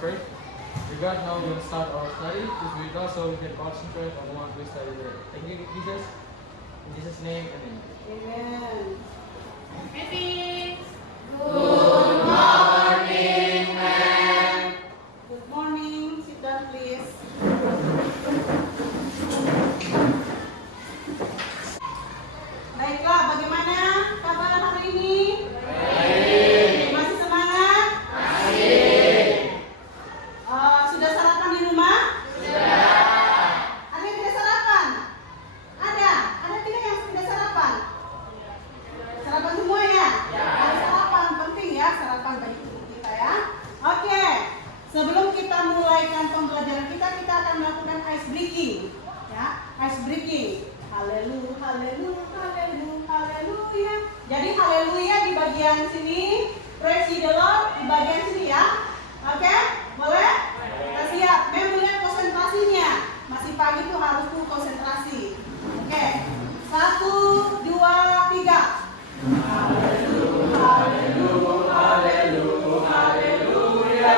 pray. Dear God, now we're going to start our study. Please be with us so we can concentrate on what we study today. Thank you, Jesus. In Jesus' name, amen. Amen. Happy. Good morning, ma'am. Good morning. Sit down, please. Baiklah, bagaimana kabar hari ini? Baik. Masih semangat? Masih. Sudah sarapan di rumah? Sudah. Ada yang tidak sarapan? Ada? Ada tidak yang tidak sarapan? Sarapan semua ya? Ya. Sarapan penting ya, sarapan bagi tubuh kita ya. Oke, sebelum kita mulaikan pembelajaran kita akan melakukan ice breaking ya, ice breaking. Haleluya, haleluya, haleluya, haleluya. Jadi haleluya di bagian sini, praise the Lord di bagian sini ya. Oke, boleh? Kita siap. Memang konsentrasinya masih pagi tuh harus full konsentrasi. Oke, 1, 2, 3. Haleluya, haleluya, haleluya, haleluya.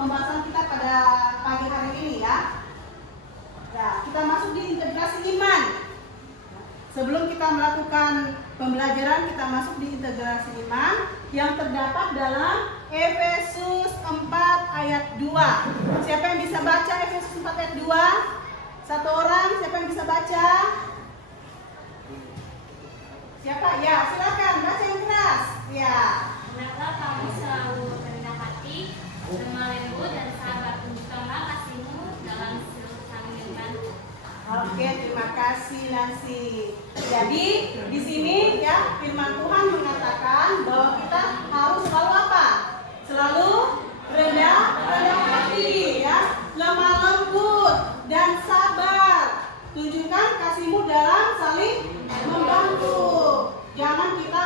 Pembahasan kita pada pagi hari ini ya. Nah, kita masuk di integrasi iman. Sebelum kita melakukan pembelajaran, kita masuk di integrasi iman yang terdapat dalam Efesus 4 ayat 2. Siapa yang bisa baca Efesus 4 ayat 2? Satu orang, siapa yang bisa baca? Siapa? Ya, silakan baca yang keras. Ya. Hendaklah kamu selalu rendah hati, lemah lembut dan sabar, tunjukkanlah kasihmu dalam saling membantu. Oke, terima kasih Nancy. Jadi di sini ya firman Tuhan mengatakan bahwa kita harus selalu apa? Selalu rendah hati, ya, lemah lembut dan sabar. Tunjukkan kasihmu dalam saling membantu. Jangan kita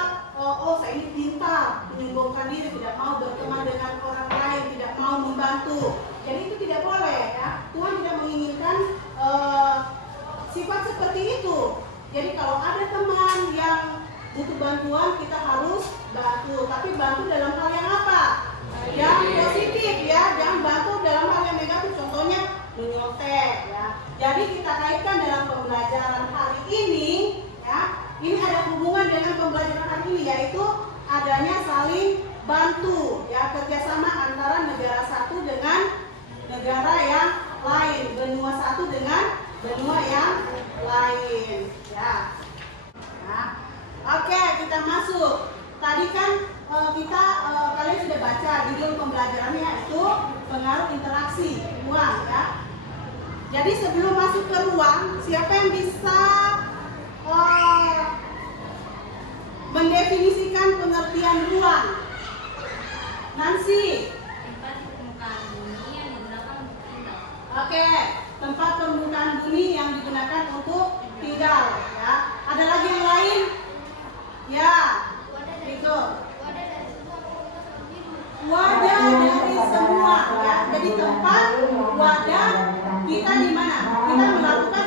saya ini pintar, menyombongkan diri, tidak mau berteman dengan orang lain, tidak mau membantu. Jadi itu tidak boleh ya. Tuhan tidak menginginkan sifat seperti itu. Jadi kalau ada teman yang butuh bantuan, kita harus bantu. Tapi bantu dalam hal yang apa? Yang positif ya. Jangan bantu dalam hal yang negatif. Contohnya menyontek ya. Jadi kita kaitkan dalam pembelajaran hari ini ya. Ini ada hubungan dengan pembelajaran hari ini, yaitu adanya saling bantu ya, kerjasama antara negara satu dengan negara yang lain, benua satu dengan benua yang lain ya. Nah, oke, kita masuk. Tadi kan kalian sudah baca judul pembelajarannya itu pengaruh interaksi ruang ya. Jadi sebelum masuk ke ruang, siapa yang bisa mendefinisikan pengertian ruang? Nancy. Tempat permukaan bumi yang digunakan untuk tinggal. Oke, tempat permukaan bumi yang digunakan untuk tinggal ya. Ada lagi yang lain? Ya, itu. Wadah dari semua ya. Jadi tempat wadah kita di mana? Kita melakukan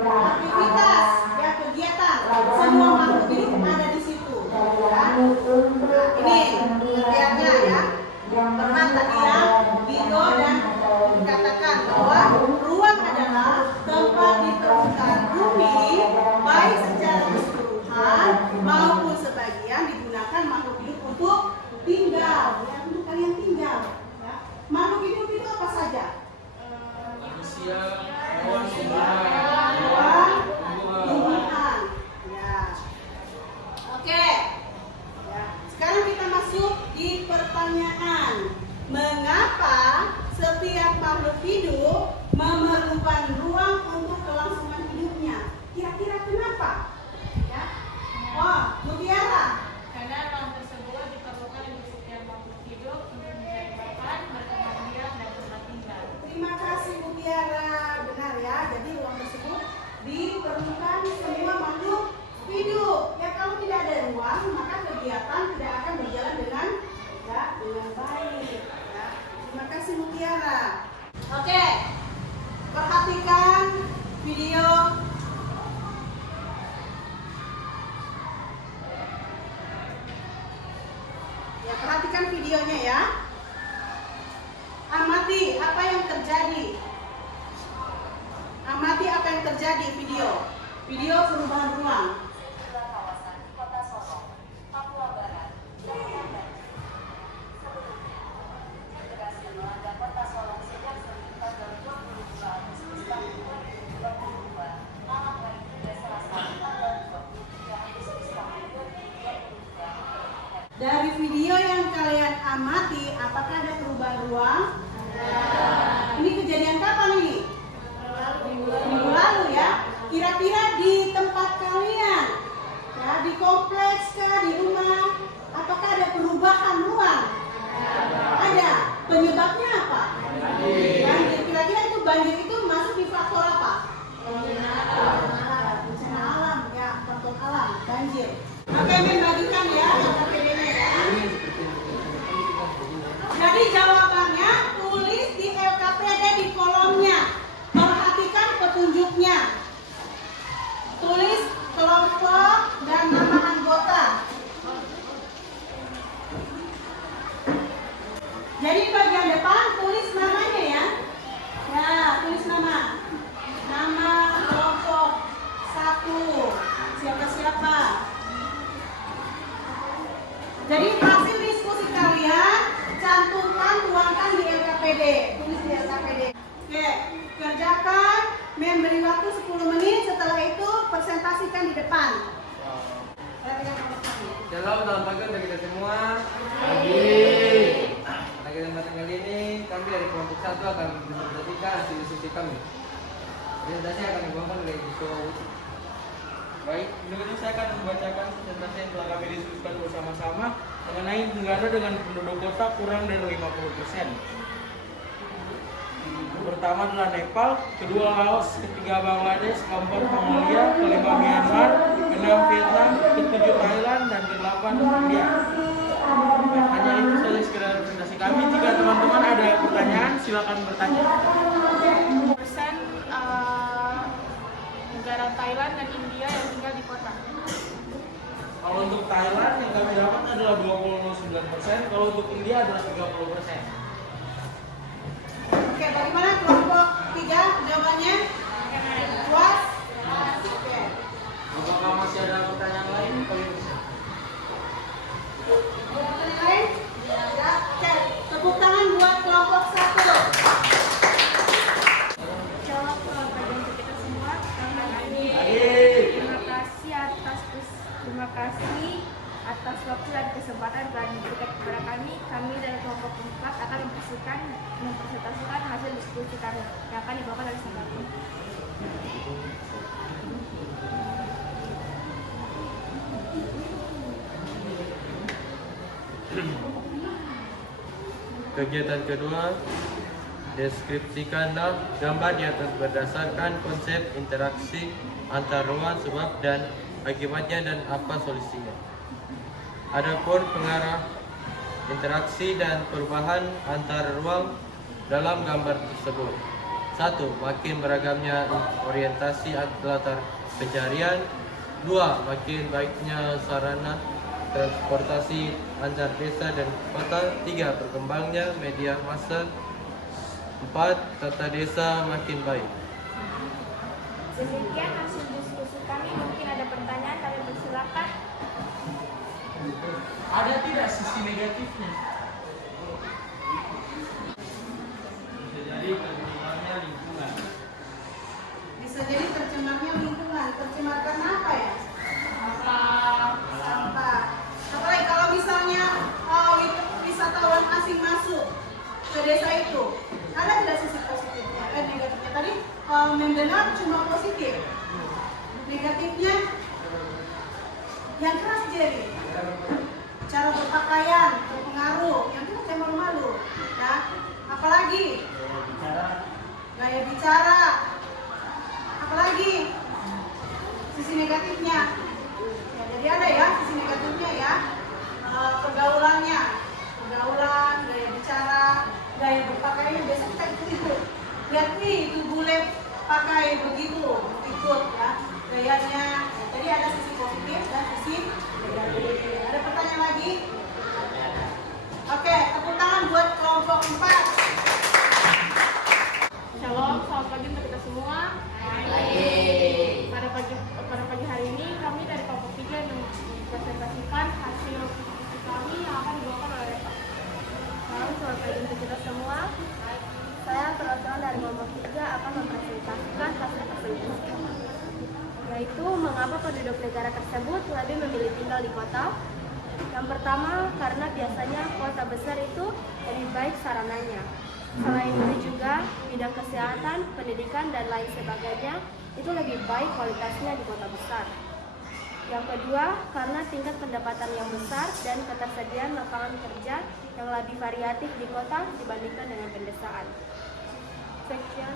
aktivitas ya, kegiatan. Semua makhluk hidup ada di situ ya. Nah, ini pengertiannya ya. Pernah tadi ya Vito dan dikatakan bahwa ruang adalah tempat di permukaan bumi, baik secara keseluruhan maupun sebagian digunakan makhluk hidup untuk tinggal ya, untuk kalian tinggal ya. Makhluk hidup itu apa saja? Manusia, hewan, tumbuhan, ya. Oke ya. Sekarang kita masuk mengapa setiap makhluk hidup memerlukan ruang untuk kelangsungan hidupnya? Kira-kira kenapa? Ya. Oh, Mutiara. Karena ruang tersebut diperlukan untuk setiap makhluk hidup untuk mencari makan, berkembang biak, dan tempat tinggal. Terima kasih Mutiara, benar ya. Jadi ruang tersebut diperlukan semua makhluk hidup. Ya kalau tidak ada ruang, maka kegiatan tidak akan berjalan dengan baik. Ya. Terima kasih Mutiara. Oke, perhatikan video. Ya, perhatikan videonya ya. Amati apa yang terjadi. Amati apa yang terjadi video. Video perubahan ruang. Inilah kawasan Kota Sorong, Papua Barat, Jaya Banjir. Sebelumnya, hujan deras yang melanda Kota Sorong sejak Senin tanggal 22 Agustus tahun 2022 malam hari hingga Selasa tanggal 23 Agustus tahun 2022. Dari video yang kalian amati, apakah ada perubahan ruang? Ini kejadian kapan ini? Minggu lalu ya. Kira-kira di tempat kalian, ya, di kompleks kah, di rumah, apakah ada perubahan ruang? Ada. Penyebabnya apa? Banjir. Kira-kira itu banjir itu masuk di faktor apa? Bencana alam, ya, faktor alam, banjir. Oke, membagikan ya, KPD-nya ya. Jadi jawabannya tulis di LKPD di kolomnya. Perhatikan petunjuknya. Tulis kelompok dan nama anggota. Jadi bagian depan tulis namanya ya. Ya, tulis nama. Nama kelompok 1. Siapa-siapa. Jadi hasil diskusi kalian cantumkan, tuangkan di LKPD. Tulis di LKPD. Oke, kerjakan. Memberi waktu 10 menit. Setelah itu presentasikan di depan. Selamat pagi untuk kita semua. Pada kesempatan kali ini kami dari kelompok 1 akan mempresentasikan hasil diskusi kami. Presentasi akan dibawakan oleh Ibu. Baik, ini saya akan membacakan presentasi yang telah kami diskusikan bersama-sama mengenai negara dengan penduduk kota kurang dari 50%. Pertama adalah Nepal, kedua Laos, ketiga Bangladesh, keempat Mongolia, kelima Myanmar, keenam Vietnam, ketujuh Thailand, dan kedelapan India. Hanya itu saja sekedar presentasi kami. Jika teman-teman ada pertanyaan, silakan bertanya. Persen negara Thailand dan India yang tinggal di kota. Kalau untuk Thailand yang kami dapat adalah 29%, kalau untuk India adalah 30%. Oke, bagaimana kelompok 3 jawabannya? Puas? Oke. Apakah masih ada pertanyaan lain? Pertanyaan lain? Ya. Oke, tepuk tangan buat kelompok 1. Jawab pertanyaan untuk kita semua. Terima kasih atas waktu dan kesempatan telah diberikan kepada kami. Kami dari kelompok 4 akan mempresentasikan hasil diskusi kami yang akan dibawakan oleh Sabatu. Kegiatan kedua, deskripsikanlah gambar di atas berdasarkan konsep interaksi antar ruang, sebab dan akibatnya dan apa solusinya. Adapun pengarah interaksi dan perubahan antar ruang dalam gambar tersebut. 1. Makin beragamnya orientasi latar pencarian. 2. Makin baiknya sarana transportasi antar desa dan kota. 3. Berkembangnya media massa. 4. Tata desa makin baik. Demikian hasil diskusi kami. Mungkin ada pertanyaan, kami persilakan. Ada tidak sisi negatifnya? Bisa jadi tercemarnya lingkungan. Bisa jadi tercemarnya lingkungan. Tercemarkan apa ya? Sampah. Apalagi kalau misalnya wisatawan asing masuk ke desa itu, ada tidak sisi positifnya dan negatifnya? Tadi mendengar cuma positif, negatifnya yang keras jadi cara berpakaian berpengaruh, yang kita kayak malu-malu, ya. Apalagi gaya bicara, apalagi sisi negatifnya. Ya, jadi ada ya sisi negatifnya ya, pergaulan, gaya bicara, gaya berpakaian. Biasa kita ikut, lihat nih itu bule pakai begitu, ikut ya gayanya. Jadi ada sisi positif dan sisi negatif. Ada pertanyaan lagi? Oke, tepuk tangan buat kelompok 4. Shalom, selamat pagi untuk kita semua. Pada pagi hari ini kami dari kelompok 3 mempresentasikan hasil diskusi kami yang akan dibawakan oleh Reva. Selamat pagi untuk kita semua. Saya perwakilan dari kelompok 3 akan mempresentasikan hasil presentasi, yaitu mengapa penduduk negara tersebut lebih memilih tinggal di kota. Yang pertama, karena biasanya kota besar itu lebih baik sarananya. Selain itu juga bidang kesehatan, pendidikan, dan lain sebagainya itu lebih baik kualitasnya di kota besar. Yang kedua, karena tingkat pendapatan yang besar dan ketersediaan lapangan kerja yang lebih variatif di kota dibandingkan dengan pedesaan. Sekian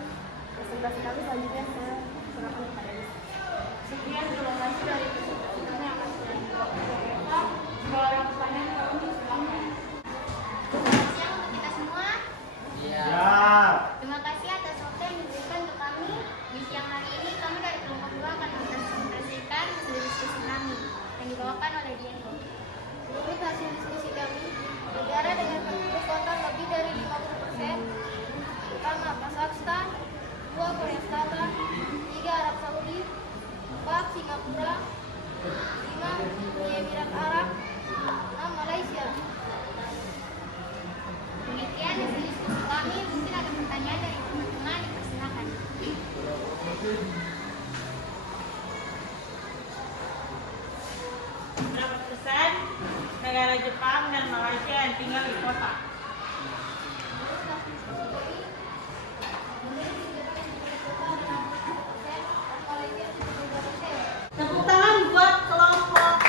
presentasi kami, selanjutnya saya serahkan kepada Anies. Sekian terima kasih dari presentasi kami yang akan saya bawakan. Kalau ada pertanyaan, kami silakan. Siang untuk kita semua. Terima kasih atas waktu yang diberikan untuk kami. Di siang hari ini kami dari kelompok 2 akan mempresentasikan hasil diskusi kami yang dibawakan oleh Diego. Menurut hasil diskusi kami, negara dengan penduduk kota lebih dari 50%, pertama Kazakhstan, 2 Korea Selatan, 3 Arab Saudi, 4 Singapura, 5 Uni Emirat Arab, 6 Malaysia. Demikian hasil diskusi kami. Mungkin ada pertanyaan dari teman-teman, dipersilakan. Berapa persen negara Jepang dan Malaysia yang tinggal di kota? Tepuk tangan buat kelompok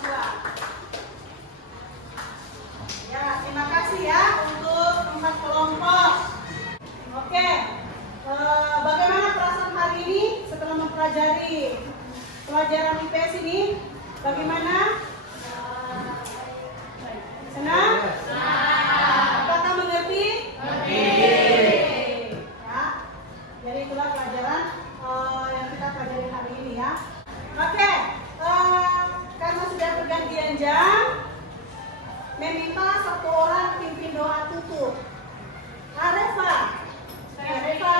2. Ya, terima kasih ya untuk 4 kelompok. Oke, bagaimana perasaan hari ini setelah mempelajari pelajaran IPS ini? Bagaimana? Senang? Apakah mengerti? Ya, jadi itulah pelajaran yang kita pelajari hari ini ya. Oke, karena sudah pergantian jam, meminta satu orang pimpin doa tutup. Areva. Areva.